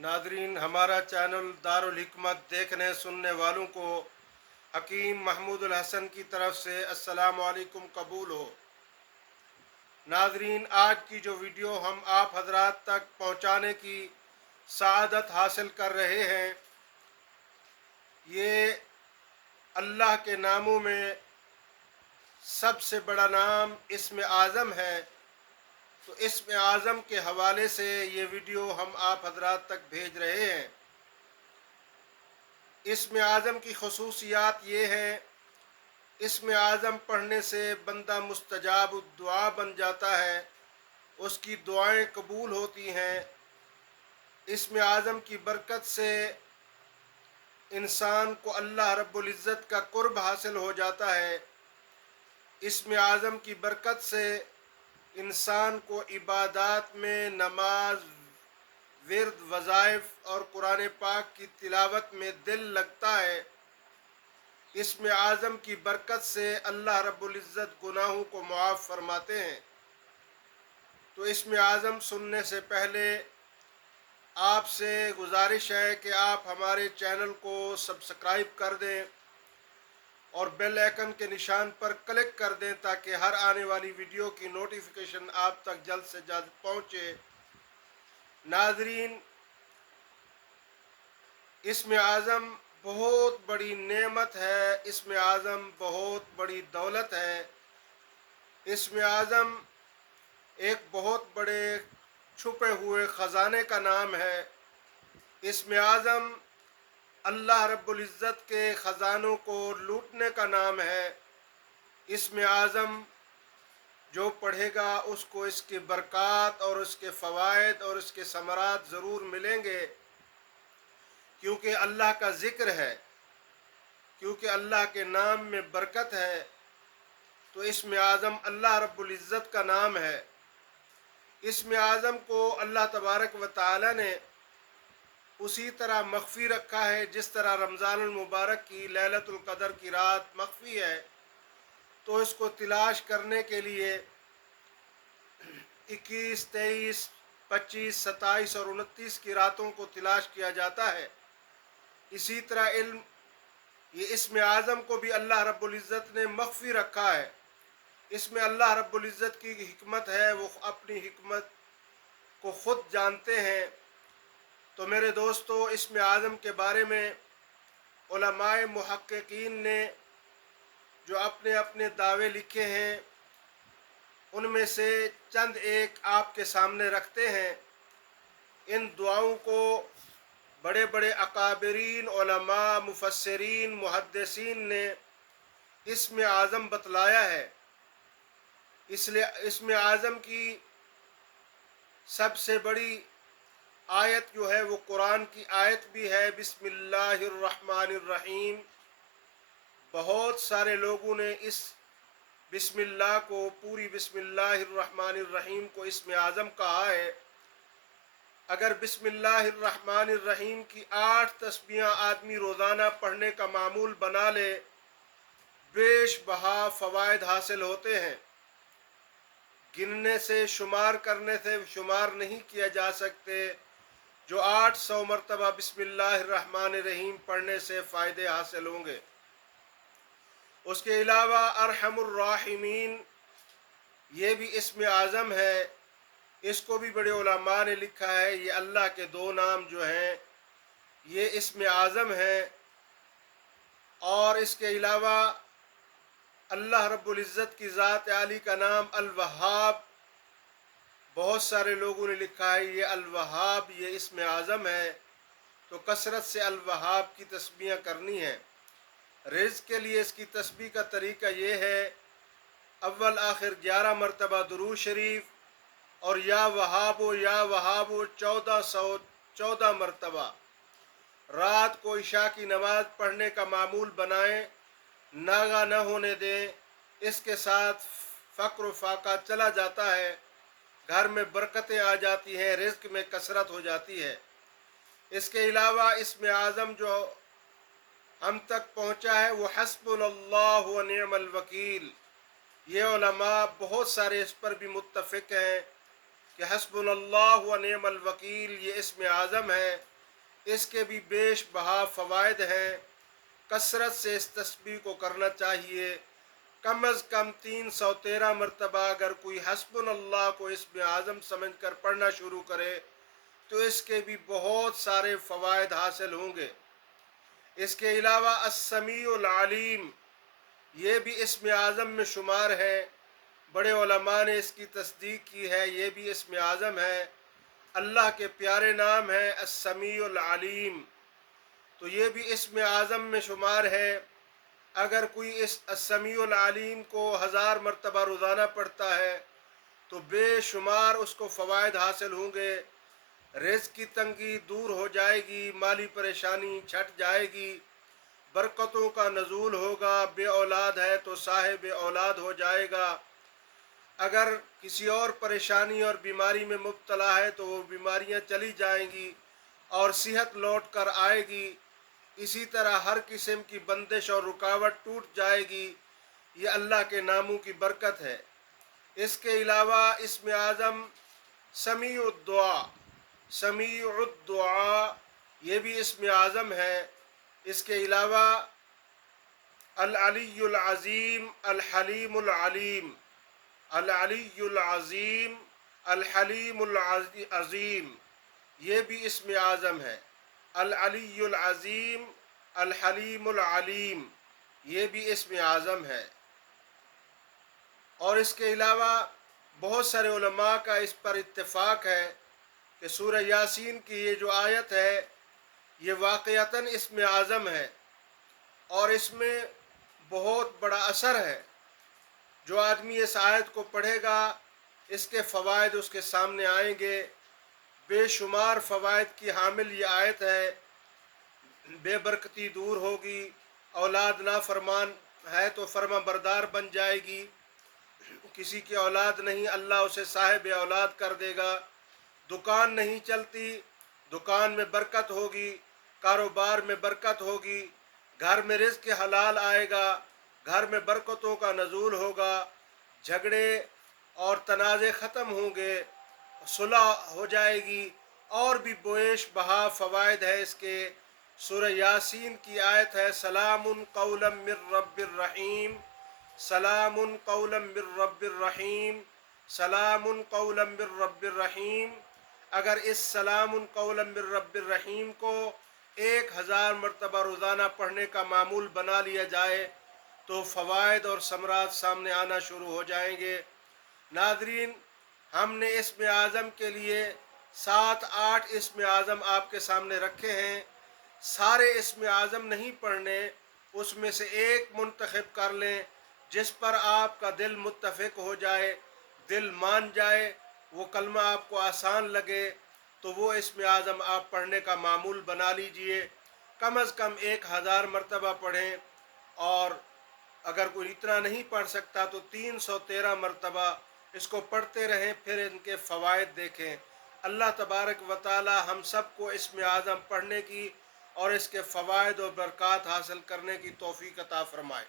Nadreen, हमारा channel Darul हिकमत देखने सुनने वालों को हकीम महमूदुल हसन की तरफ से अस्सलाम वालेकुम कबूल हो। नादरीन, आज की जो वीडियो हम आप हजरात तक पहुँचाने की सआदत हासिल कर रहे हैं, ये अल्लाह के नामों में सबसे बड़ा नाम इस्म आज़म है। तो इस्म आज़म के हवाले से ये वीडियो हम आप हजरात तक भेज रहे हैं। इस्म आज़म की खसूसियात ये हैं, इस्म आज़म पढ़ने से बंदा मुस्तजाब दुआ बन जाता है, उसकी दुआएं कबूल होती हैं। इस्म आज़म की बरकत से इंसान को अल्लाह रब्बुल इज़्ज़त का कुर्ब हासिल हो जाता है। इस्म आज़म की बरकत से इंसान को इबादत में, नमाज, विर्द, वज़ाइफ और कुरान पाक की तिलावत में दिल लगता है। इस्म आज़म की बरकत से अल्लाह रब्बुल इज़्ज़त गुनाहों को मुआफ़ फरमाते हैं। तो इस्म आज़म सुनने से पहले आपसे गुजारिश है कि आप हमारे चैनल को सब्सक्राइब कर दें और बेल आइकन के निशान पर क्लिक कर दें ताकि हर आने वाली वीडियो की नोटिफिकेशन आप तक जल्द से जल्द पहुँचे। नाज़रीन, इस्म आज़म बहुत बड़ी नेमत है, इस्म आज़म बहुत बड़ी दौलत है। इस्म आज़म एक बहुत बड़े छुपे हुए ख़जाने का नाम है। इस्म आज़म अल्लाह रब्बुल इज़्ज़त के ख़जानों को लूटने का नाम है। इस्म आज़म जो पढ़ेगा उसको इसके बरक़ात और उसके फ़वाइद और इसके समरात ज़रूर मिलेंगे, क्योंकि अल्लाह का ज़िक्र है, क्योंकि अल्लाह के नाम में बरकत है। तो इस्म आज़म अल्लाह रब्बुल इज़्ज़त का नाम है। इस्म आज़म को अल्लाह तबारक व तआला ने उसी तरह मख्फ़ी रखा है जिस तरह रमज़ानुल मुबारक की लैलतुल क़द्र की रात मख्फ़ी है। तो इसको तलाश करने के लिए 21, 23, 25, 27 और 29 की रातों को तलाश किया जाता है। इसी तरह ये इस्म आज़म को भी अल्लाह रब्बुल इज़्ज़त ने मख्फ़ी रखा है। इसमें अल्लाह रब्बुल इज़्ज़त की हिकमत है, वो अपनी हिकमत को ख़ुद जानते हैं। तो मेरे दोस्तों, इस्म आज़म के बारे में उलमाए मुहक्किकीन ने जो अपने अपने दावे लिखे हैं, उनमें से चंद एक आपके सामने रखते हैं। इन दुआओं को बड़े बड़े अकाबरीन उलमा, मुफस्सिरीन, मुहद्दिसीन ने इस्म आज़म बतलाया है। इसलिए इस्म आज़म की सबसे बड़ी आयत जो है वो कुरान की आयत भी है, बिस्मिल्लाहिर्रहमानिर्रहीम। बहुत सारे लोगों ने इस बिस्मिल्लाह को, पूरी बिस्मिल्लाहिर्रहमानिर्रहीम को इस्म आज़म कहा है। अगर बिस्मिल्लाहिर्रहमानिर्रहीम की 8 तस्बीहां आदमी रोज़ाना पढ़ने का मामूल बना ले, बेशबहा फ़वाइद हासिल होते हैं। गिनने से, शुमार करने से शुमार नहीं किया जा सकते। जो 800 मरतबा बिस्मिल्लाहिर्रहमानिर्रहीम पढ़ने से फ़ायदे हासिल होंगे। उसके अलावा अरहमुर राहिमीन ये भी इस्म आज़म है। इसको भी बड़े उलमा ने लिखा है, ये अल्लाह के दो नाम जो हैं ये इस्म आज़म है। और इसके अलावा अल्लाह रब्बुल इज़्ज़त की ज़ात आली का नाम अल वहाब, बहुत सारे लोगों ने लिखा है ये अल वहाब ये इस्म आज़म है। तो कसरत से अल वहाब की तस्बीह करनी है। रिज़्क़ के लिए इसकी तस्बीह का तरीका ये है, अव्वल आखिर 11 मरतबा दुरूद शरीफ और या वहाबो 1414 मरतबा। रात को इशा की नमाज पढ़ने का मामूल बनाएं, नागा न होने दें। इसके साथ फ़क्र फाका चला जाता है, घर में बरकतें आ जाती हैं, रिज़्क़ में कसरत हो जाती है। इसके अलावा इस्म आज़म जो हम तक पहुँचा है वो हस्बुनल्लाहु व निअमल वकील। ये उलमा बहुत सारे इस पर भी मुत्तफ़िक़ हैं کہ حسبناللہ و نعم الوکیل یہ اسم اعظم ہے، اس کے بھی بیش بہا فوائد ہیں۔ کثرت سے اس تسبیح کو کرنا چاہیے، کم از کم 313 مرتبہ اگر کوئی حسبن اللہ کو اسم اعظم سمجھ کر پڑھنا شروع کرے تو اس کے بھی بہت سارے فوائد حاصل ہوں گے۔ اس کے علاوہ السمیع العلیم یہ بھی اسم اعظم میں شمار ہے، بڑے علماء نے اس کی تصدیق کی ہے، یہ بھی اسم اعظم ہے، اللہ کے پیارے نام ہے السمیع العلیم، تو یہ بھی اسم اعظم میں شمار ہے۔ اگر کوئی اس السمیع العلیم کو 1000 مرتبہ روزانہ پڑھتا ہے تو بے شمار اس کو فوائد حاصل ہوں گے، رزق کی تنگی دور ہو جائے گی، مالی پریشانی چھٹ جائے گی، برکتوں کا نزول ہوگا، بے اولاد ہے تو صاحب اولاد ہو جائے گا، اگر کسی اور پریشانی اور بیماری میں مبتلا ہے تو وہ بیماریاں چلی جائیں گی اور صحت لوٹ کر آئے گی، اسی طرح ہر قسم کی بندش اور رکاوٹ ٹوٹ جائے گی، یہ اللہ کے ناموں کی برکت ہے۔ اس کے علاوہ اسم اعظم سمیع الدعا، سمیع الدعا یہ بھی اسم اعظم ہے۔ اس کے علاوہ العلی العظیم الحلیم العلیم، العلی العظیم الحلیم العظیم یہ بھی اسم اعظم ہے۔ العلی العظیم الحلیم العلیم یہ بھی اسم اعظم ہے۔ اور اس کے علاوہ بہت سارے علماء کا اس پر اتفاق ہے کہ سورہ یاسین کی یہ جو آیت ہے یہ واقعتاً اسم اعظم ہے اور اس میں بہت بڑا اثر ہے۔ جو آدمی اس آیت کو پڑھے گا اس کے فوائد اس کے سامنے آئیں گے، بے شمار فوائد کی حامل یہ آیت ہے، بے برکتی دور ہوگی، اولاد نافرمان ہے تو فرما بردار بن جائے گی، کسی کی اولاد نہیں اللہ اسے صاحب اولاد کر دے گا، دکان نہیں چلتی دکان میں برکت ہوگی، کاروبار میں برکت ہوگی، گھر میں رزق حلال آئے گا، گھر میں برکتوں کا نزول ہوگا، جھگڑے اور تنازع ختم ہوں گے، صلح ہو جائے گی، اور بھی بیش بہا فوائد ہے اس کے۔ سورہ یاسین کی آیت ہے سلام قولا من رب الرحیم، سلام قولا من رب الرحیم، سلام قولا من رب الرحیم، اگر اس سلام قولا من رب الرحیم کو 1000 مرتبہ روزانہ پڑھنے کا معمول بنا لیا جائے تو فوائد اور ثمرات سامنے آنا شروع ہو جائیں گے۔ ناظرین، ہم نے اسم اعظم کے لیے 7-8 اسم اعظم آپ کے سامنے رکھے ہیں، سارے اسم اعظم نہیں پڑھنے، اس میں سے ایک منتخب کر لیں جس پر آپ کا دل متفق ہو جائے، دل مان جائے، وہ کلمہ آپ کو آسان لگے تو وہ اسم اعظم آپ پڑھنے کا معمول بنا لیجئے، کم از کم 1000 مرتبہ پڑھیں، اور اگر کوئی اتنا نہیں پڑھ سکتا تو 313 مرتبہ اس کو پڑھتے رہیں، پھر ان کے فوائد دیکھیں۔ اللہ تبارک و تعالی ہم سب کو اسم اعظم پڑھنے کی اور اس کے فوائد و برکات حاصل کرنے کی توفیق عطا فرمائے۔